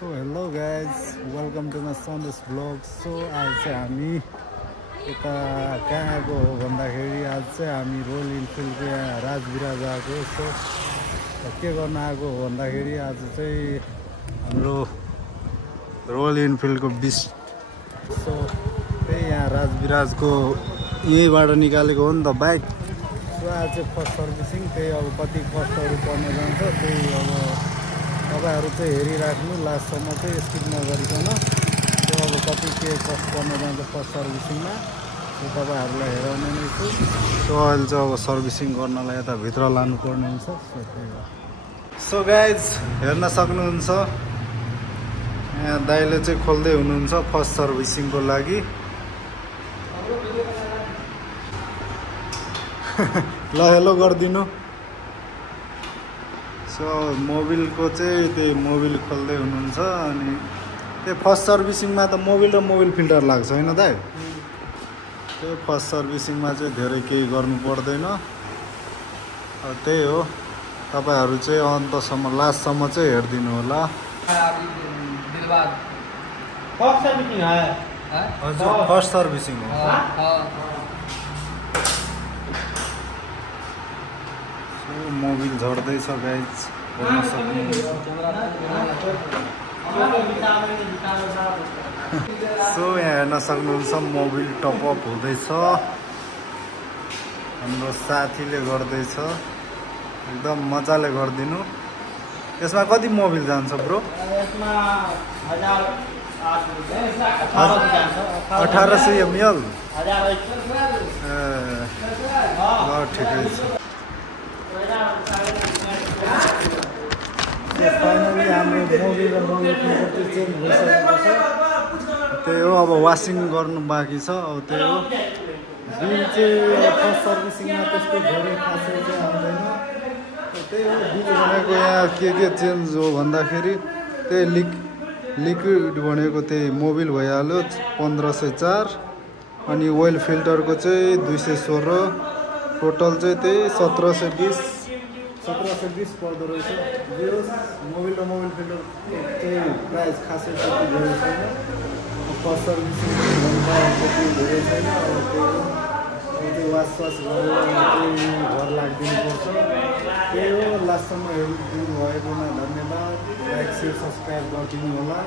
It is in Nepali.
So hello guys, welcome to my Sundays vlog. So आज चाहिँ हामी यता कहाँ आएको हो भन्दाखेरि आज चाहिँ हामी रोयल इनफिल्डको यहाँ राजविराज आएको। सो के गर्न आएको हो भन्दाखेरि आज चाहिँ हाम्रो रोयल इनफिल्डको बिस्ट सो त्यही यहाँ राजविराजको यहीँबाट निकालेको हो नि त बाइक। सो आज चाहिँ फर्स्ट सर्भिसिङ, त्यही अब कति कस्टहरू पर्न जान्छ त्यही अब तपाईहरु चाहिँ हेरिराख्नु लास्टसम्म चाहिँ स्किप नगरिकन। त्यो अब कति के कस्ट पर्न जान्छ फर्स्ट सर्भिसिङमा त्यो तपाईहरुलाई हेराउने नै छु। सो अहिले चाहिँ अब सर्भिसिङ गर्नलाई यता भित्र लानु पर्ने हुन्छ। सो गाइज हेर्न सक्नुहुन्छ यहाँ दाइले चाहिँ खोल्दै हुनुहुन्छ फर्स्ट सर्भिसिङको लागि। ल हेलो गर्दिनु। सो मोबिलको चाहिँ त्यही मोबिल खोल्दै हुनुहुन्छ अनि त्यो फर्स्ट सर्भिसिङमा त मोबिल र मोबिल फिल्टर लाग्छ हैन दाइ? त्यो फर्स्ट सर्भिसिङमा चाहिँ धेरै केही गर्नु पर्दैन। त्यही हो, तपाईहरु चाहिँ अन्तसम्म लास्टसम्म चाहिँ हेर्दिनु होला। फर्स्ट सर्भिसिङ है? हजुर फर्स्ट सर्भिसिङ हो। मोबिल झर्दैछ गाइज, हेर्न सक्नुहुन्छ। सो यहाँ हेर्न सक्नुहुन्छ मोबिल टपअप हुँदैछ, हाम्रो साथीले गर्दैछ। एकदम मजाले गरिदिनु। यसमा कति मोबिल जान्छ ब्रो? यसमा 1800 ml। ल ठिकै छ। फाइनली हाम्रो मोबिल र मोबिल फिल्टर चाहिँ चेन्ज भइसकेको छ। त्यही हो, अब वासिङ गर्नु बाँकी छ। अब त्यही हो, बिल चाहिँ फर्स्ट सर्भिसिङमा त्यस्तो धेरै खासै चाहिँ आउँदैन। त्यही हो, बिल भनेको यहाँ के चेन्ज हो भन्दाखेरि त्यही लिक्विड भनेको त्यही मोबिल भइहाल्यो 1504 अनि ओइल फिल्टरको चाहिँ 216, टोटल चाहिँ त्यही 1720 पर्दो रहेछ। मोबिल र मोबिल फिल्टर चाहिँ प्राइस खासै त्यति धेरै छैन। फर्स्ट सर्भिसिङ भन्दा त्यति धेरै छैन। अब त्यो वास गरेर त्यही घर लाग्दिनुपर्छ। त्यही हो, लास्टसम्म हेरिदिनु भएकोमा धन्यवाद। लाइक सेयर सब्सक्राइब गरिदिनु होला।